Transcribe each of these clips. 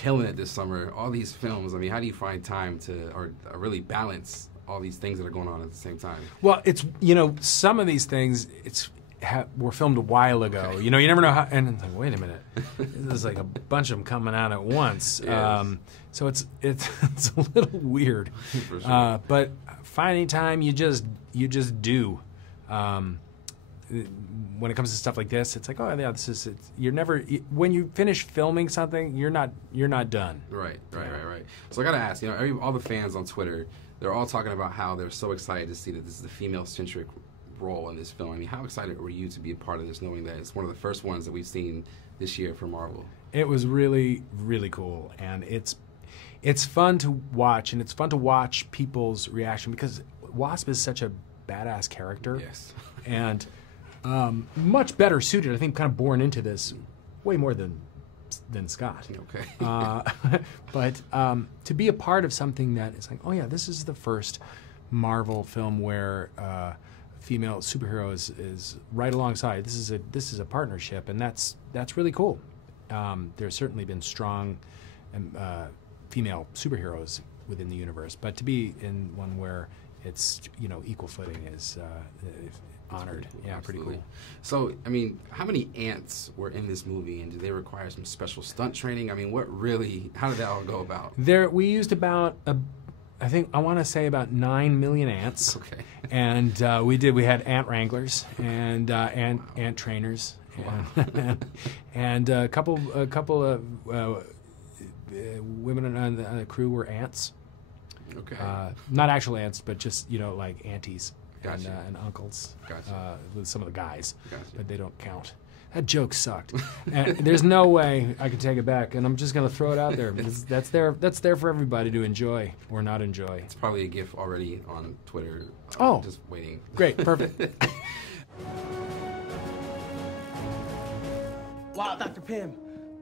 killing it this summer. All these films. I mean, how do you find time to or really balance all these things that are going on at the same time? Well, it's, you know, some of these things were filmed a while ago. Okay. You know, you never know how. And it's like, wait a minute, there's like a bunch of them coming out at once. Yes. So it's a little weird. For sure. But finding time, you just do. When it comes to stuff like this, it's like, oh yeah, this is. You're never when you finish filming something, you're not done. Right. So I gotta ask, you know, all the fans on Twitter, they're all talking about how they're so excited to see that this is a female-centric role in this film. I mean, how excited were you to be a part of this, knowing that it's one of the first ones that we've seen this year for Marvel? It was really, really cool, and it's fun to watch, and it's fun to watch people's reaction because Wasp is such a badass character. Yes. And much better suited, I think, kind of born into this way more than Scott. Okay. But to be a part of something that is like, oh yeah, this is the first Marvel film where female superhero is right alongside. This is a partnership, and that's really cool. There's certainly been strong female superheroes within the universe, but to be in one where it's, you know, equal footing is honored. Pretty cool. Yeah, Absolutely. pretty cool. So, I mean, how many ants were in this movie, and did they require some special stunt training? I mean, how did that all go about? We used about I want to say about 9 million ants. Okay. And we had ant wranglers and ant trainers. Wow. And a couple of women on the crew were ants. Okay. Not actual ants, but just, you know, like aunties. Gotcha. And uncles. Gotcha. With some of the guys. Gotcha. But they don't count. That joke sucked. And there's no way I can take it back, and I'm just going to throw it out there. Because that's there for everybody to enjoy or not enjoy. It's probably a GIF already on Twitter. Oh. Just waiting. Great. Perfect. Wow, Dr. Pym.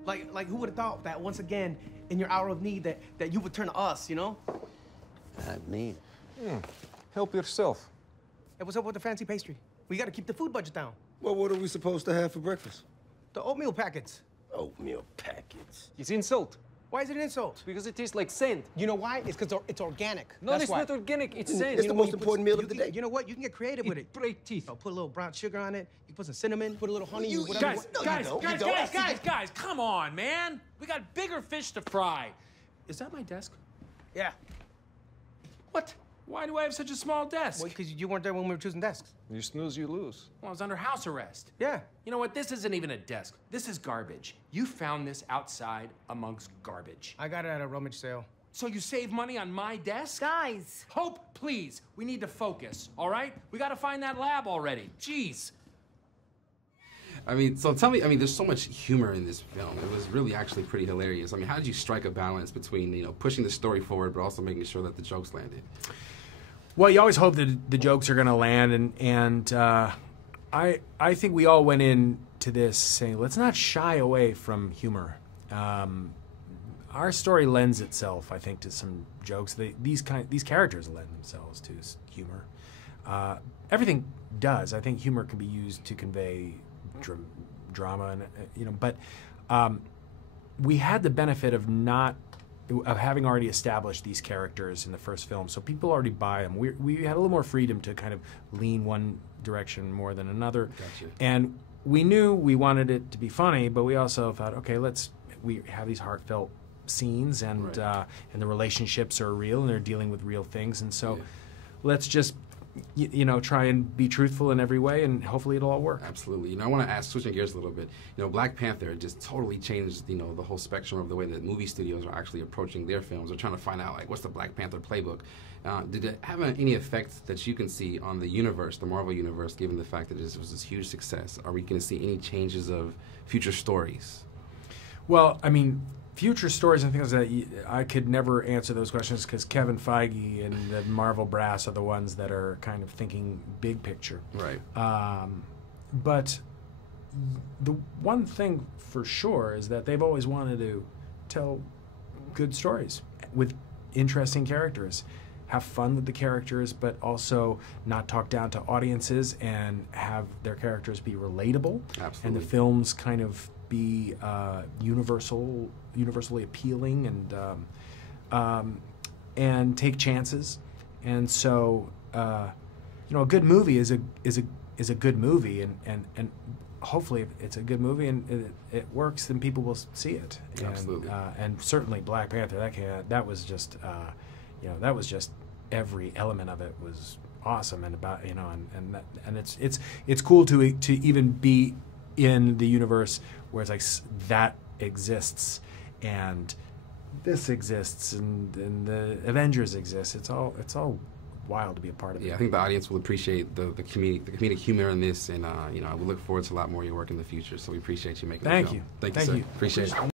Like who would have thought that once again, in your hour of need, that you would turn to us, you know? Me. Help yourself. Hey, what's up with the fancy pastry? We got to keep the food budget down. Well, what are we supposed to have for breakfast? The oatmeal packets. Oatmeal packets. It's insult. Why is it an insult? Because it tastes like sand. You know why? It's because it's organic. No, That's it's why. not organic. It's sand. It's the most important meal of the day. You know what? You can get creative with it. Break teeth. Put a little brown sugar on it. You put some cinnamon. Put a little honey. You- whatever. Guys, come on, man. We got bigger fish to fry. Is that my desk? Yeah. What? Why do I have such a small desk? Well, because you weren't there when we were choosing desks. You snooze, you lose. Well, I was under house arrest. Yeah. You know what? This isn't even a desk. This is garbage. You found this outside amongst garbage. I got it at a rummage sale. So you save money on my desk? Guys. Hope, please. We need to focus, all right? We got to find that lab already. Jeez. I mean, so tell me, I mean, there's so much humor in this film. It was really actually pretty hilarious. I mean, how did you strike a balance between, you know, pushing the story forward, but also making sure that the jokes landed? Well, you always hope that the jokes are going to land, and I think we all went into this saying, let's not shy away from humor. Our story lends itself, I think, to some jokes. These characters lend themselves to humor. Everything does. I think humor can be used to convey drama, and you know. But we had the benefit of having already established these characters in the first film, so people already buy them. We had a little more freedom to kind of lean one direction more than another. Gotcha. And we knew we wanted it to be funny, but we also thought, okay, we have these heartfelt scenes, and right. And the relationships are real, and they're dealing with real things, and so let's just you know, try and be truthful in every way, and hopefully it'll all work. Absolutely. You know, I want to ask, switching gears a little bit, you know, Black Panther just totally changed, you know, the whole spectrum of the way that movie studios are actually approaching their films. They're trying to find out, like, what's the Black Panther playbook? Did it have any effect that you can see on the universe, the Marvel universe, given the fact that this was this huge success? Are we going to see any changes of future stories? Well, I mean, future stories and things that I could never answer those questions, because Kevin Feige and the Marvel brass are the ones that are kind of thinking big picture. Right. But the one thing for sure is that they've always wanted to tell good stories with interesting characters, have fun with the characters, but also not talk down to audiences and have their characters be relatable. Absolutely. And the films kind of be universally appealing and take chances. And so a good movie is a good movie, and hopefully if it's a good movie and it works, then people will see it. Absolutely. And certainly Black Panther, that was just that was just every element of it was awesome, and about it's cool to even be in the universe where it's like that exists and this exists and the Avengers exists. It's all wild to be a part of it. Yeah, I think the audience will appreciate the comedic humor in this, and we look forward to a lot more of your work in the future. So we appreciate you making the film. Thank you. Thank you, sir. Appreciate it.